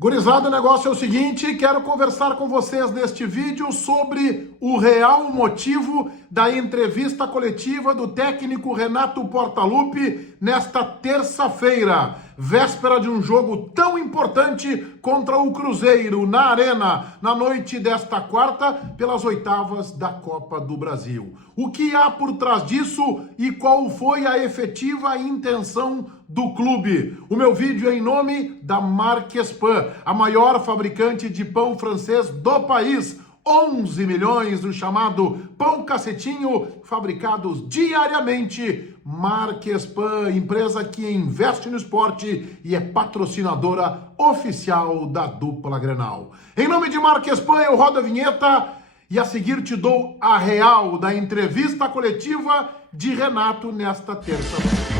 Gurizada, o negócio é o seguinte, quero conversar com vocês neste vídeo sobre o real motivo da entrevista coletiva do técnico Renato Portaluppi nesta terça-feira, véspera de um jogo tão importante contra o Cruzeiro na Arena, na noite desta quarta, pelas oitavas da Copa do Brasil. O que há por trás disso e qual foi a efetiva intenção do clube? O meu vídeo é em nome da Marques Pan, a maior fabricante de pão francês do país. 11 milhões do chamado pão cacetinho, fabricados diariamente. Marques Pan, empresa que investe no esporte e é patrocinadora oficial da dupla Grenal. Em nome de Marques Pan, eu rodo a vinheta e a seguir te dou a real da entrevista coletiva de Renato nesta terça-feira.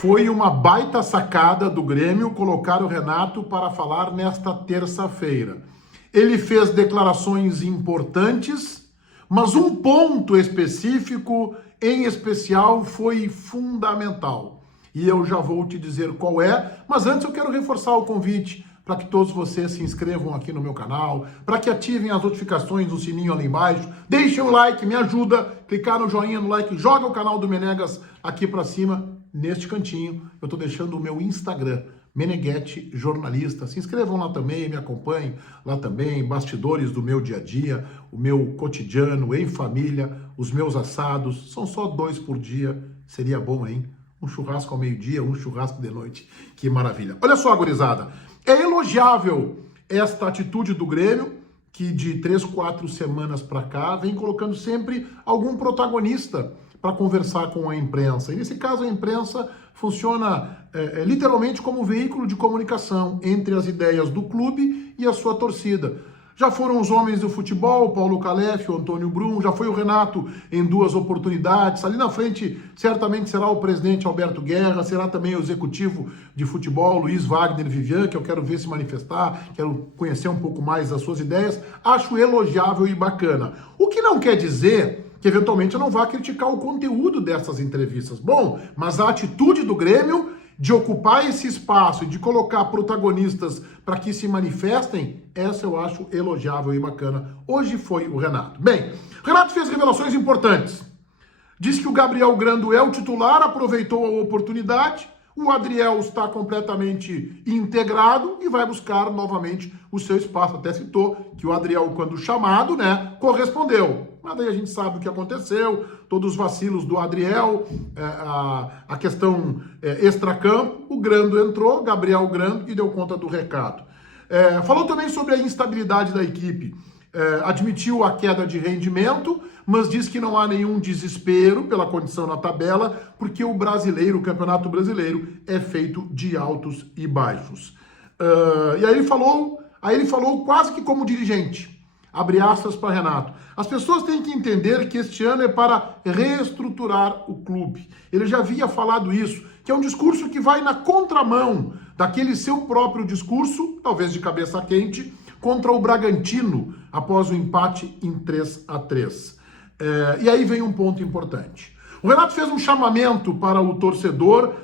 Foi uma baita sacada do Grêmio colocar o Renato para falar nesta terça-feira. Ele fez declarações importantes, mas um ponto específico, em especial, foi fundamental. E eu já vou te dizer qual é, mas antes eu quero reforçar o convite para que todos vocês se inscrevam aqui no meu canal, para que ativem as notificações do sininho ali embaixo, deixem um like, me ajuda, clicar no joinha, no like, joga o canal do Menegas aqui para cima. Neste cantinho, eu estou deixando o meu Instagram, Meneghetti Jornalista. Se inscrevam lá também, me acompanhem lá também, bastidores do meu dia a dia, o meu cotidiano, em família, os meus assados. São só 2 por dia, seria bom, hein? Um churrasco ao meio-dia, um churrasco de noite. Que maravilha. Olha só, gurizada, é elogiável esta atitude do Grêmio, que de 3, 4 semanas para cá vem colocando sempre algum protagonista para conversar com a imprensa. E nesse caso a imprensa funciona literalmente como veículo de comunicação entre as ideias do clube e a sua torcida. Já foram os homens do futebol, Paulo Calef, o Antônio Brum, já foi o Renato em 2 oportunidades. Ali na frente certamente será o presidente Alberto Guerra, será também o executivo de futebol, Luiz Wagner Vivian, que eu quero ver se manifestar, quero conhecer um pouco mais das suas ideias. Acho elogiável e bacana. O que não quer dizer que eventualmente eu não vá criticar o conteúdo dessas entrevistas. Bom, mas a atitude do Grêmio de ocupar esse espaço e de colocar protagonistas para que se manifestem, essa eu acho elogiável e bacana. Hoje foi o Renato. Bem, o Renato fez revelações importantes. Disse que o Gabriel Grando é o titular, aproveitou a oportunidade. O Adriel está completamente integrado e vai buscar novamente o seu espaço. Até citou que o Adriel, quando chamado, correspondeu. Mas daí a gente sabe o que aconteceu, todos os vacilos do Adriel, a questão extracampo. O Grando entrou, Gabriel Grando, e deu conta do recado. Falou também sobre a instabilidade da equipe. Admitiu a queda de rendimento, mas diz que não há nenhum desespero pela condição na tabela, porque o brasileiro, o Campeonato Brasileiro, é feito de altos e baixos. E aí ele falou quase que como dirigente. Abre aspas para Renato. As pessoas têm que entender que este ano é para reestruturar o clube. Ele já havia falado isso, que é um discurso que vai na contramão daquele seu próprio discurso, talvez de cabeça quente, contra o Bragantino, após o empate em 3-3. E aí vem um ponto importante. O Renato fez um chamamento para o torcedor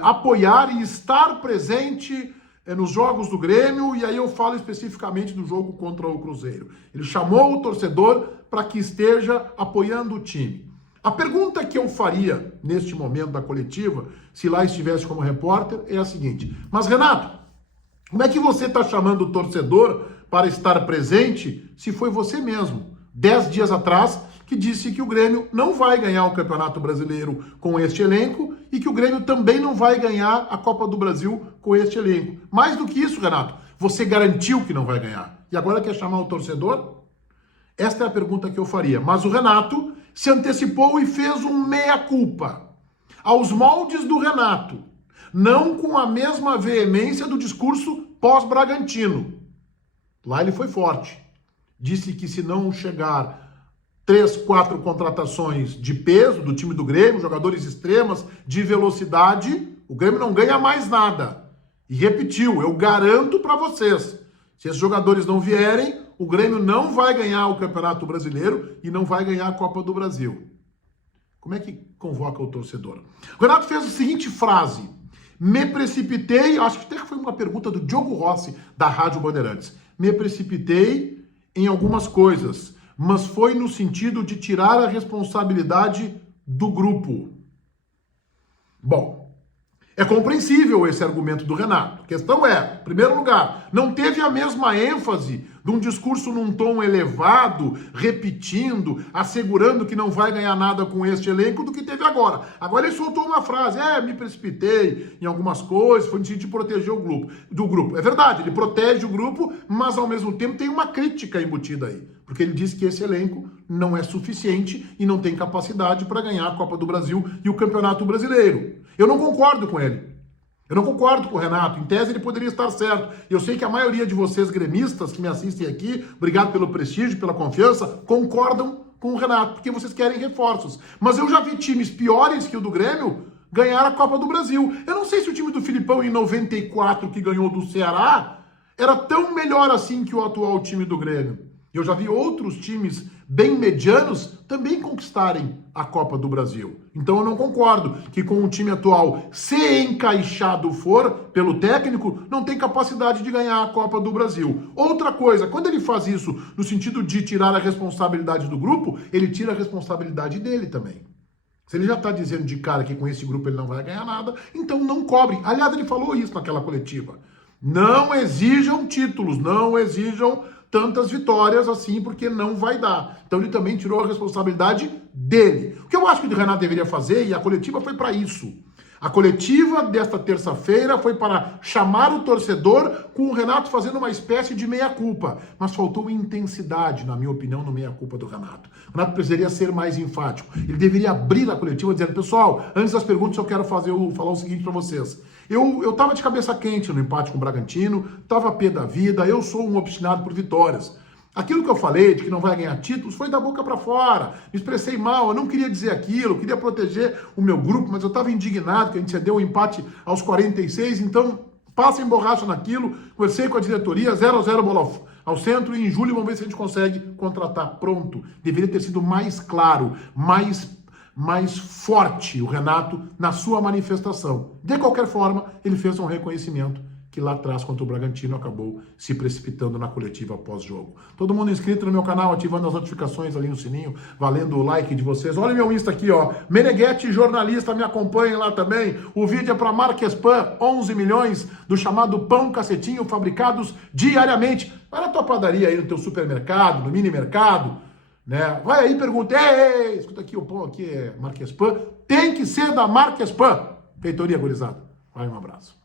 apoiar e estar presente nos jogos do Grêmio, e aí eu falo especificamente do jogo contra o Cruzeiro. Ele chamou o torcedor para que esteja apoiando o time. A pergunta que eu faria neste momento da coletiva, se lá estivesse como repórter, é a seguinte: mas Renato, como é que você está chamando o torcedor para estar presente se foi você mesmo, 10 dias atrás, que disse que o Grêmio não vai ganhar o Campeonato Brasileiro com este elenco e que o Grêmio também não vai ganhar a Copa do Brasil com este elenco? Mais do que isso, Renato, você garantiu que não vai ganhar. E agora quer chamar o torcedor? Esta é a pergunta que eu faria. Mas o Renato se antecipou e fez um meia-culpa. Aos moldes do Renato, não com a mesma veemência do discurso pós-Bragantino. Lá ele foi forte. Disse que se não chegar 3, 4 contratações de peso do time do Grêmio, jogadores extremas, de velocidade, o Grêmio não ganha mais nada. E repetiu, eu garanto para vocês, se esses jogadores não vierem, o Grêmio não vai ganhar o Campeonato Brasileiro e não vai ganhar a Copa do Brasil. Como é que convoca o torcedor? O Renato fez a seguinte frase: Me precipitei, acho que até foi uma pergunta do Diogo Rossi, da Rádio Bandeirantes. Me precipitei em algumas coisas, mas foi no sentido de tirar a responsabilidade do grupo. Bom, é compreensível esse argumento do Renato. A questão é, em primeiro lugar, não teve a mesma ênfase de um discurso num tom elevado, repetindo, assegurando que não vai ganhar nada com este elenco do que teve agora. Agora ele soltou uma frase, me precipitei em algumas coisas, foi no sentido de proteger o grupo. É verdade, ele protege o grupo, mas ao mesmo tempo tem uma crítica embutida aí. Porque ele diz que esse elenco não é suficiente e não tem capacidade para ganhar a Copa do Brasil e o Campeonato Brasileiro. Eu não concordo com ele. Eu não concordo com o Renato. Em tese, ele poderia estar certo. Eu sei que a maioria de vocês gremistas que me assistem aqui, obrigado pelo prestígio, pela confiança, concordam com o Renato, porque vocês querem reforços. Mas eu já vi times piores que o do Grêmio ganhar a Copa do Brasil. Eu não sei se o time do Filipão em 94, que ganhou do Ceará, era tão melhor assim que o atual time do Grêmio. Eu já vi outros times bem medianos também conquistarem a Copa do Brasil. Então eu não concordo que com o time atual, se encaixado for pelo técnico, não tem capacidade de ganhar a Copa do Brasil. Outra coisa, quando ele faz isso no sentido de tirar a responsabilidade do grupo, ele tira a responsabilidade dele também. Se ele já está dizendo de cara que com esse grupo ele não vai ganhar nada, então não cobre. Aliás, ele falou isso naquela coletiva. Não exijam títulos, não exijam tantas vitórias assim, porque não vai dar. Então ele também tirou a responsabilidade dele. O que eu acho que o Renato deveria fazer, e a coletiva foi para isso. A coletiva desta terça-feira foi para chamar o torcedor com o Renato fazendo uma espécie de meia-culpa. Mas faltou intensidade, na minha opinião, no meia-culpa do Renato. O Renato precisaria ser mais enfático. Ele deveria abrir a coletiva dizendo, pessoal, antes das perguntas eu quero falar o seguinte para vocês. Eu tava de cabeça quente no empate com o Bragantino, tava pé da vida, eu sou um obstinado por vitórias. Aquilo que eu falei de que não vai ganhar títulos foi da boca para fora. Me expressei mal, eu não queria dizer aquilo, eu queria proteger o meu grupo, mas eu estava indignado que a gente cedeu o empate aos 46, então passem borracha naquilo. Conversei com a diretoria, 0-0 bola ao centro, e em julho vamos ver se a gente consegue contratar. Pronto. Deveria ter sido mais claro, mais forte o Renato na sua manifestação. De qualquer forma, ele fez um reconhecimento que lá atrás, contra o Bragantino, acabou se precipitando na coletiva após-jogo. Todo mundo inscrito no meu canal, ativando as notificações ali no sininho, valendo o like de vocês. Olha meu Insta aqui, ó. Meneghetti Jornalista, me acompanhem lá também. O vídeo é para Marquespan, 11 milhões do chamado pão cacetinho, fabricados diariamente. Vai na tua padaria aí, no teu supermercado, no mini mercado, né? Vai aí e pergunta, ei, escuta aqui, o pão aqui é Marquespan. Tem que ser da Marquespan. Feitoria, gurizada. Vai, um abraço.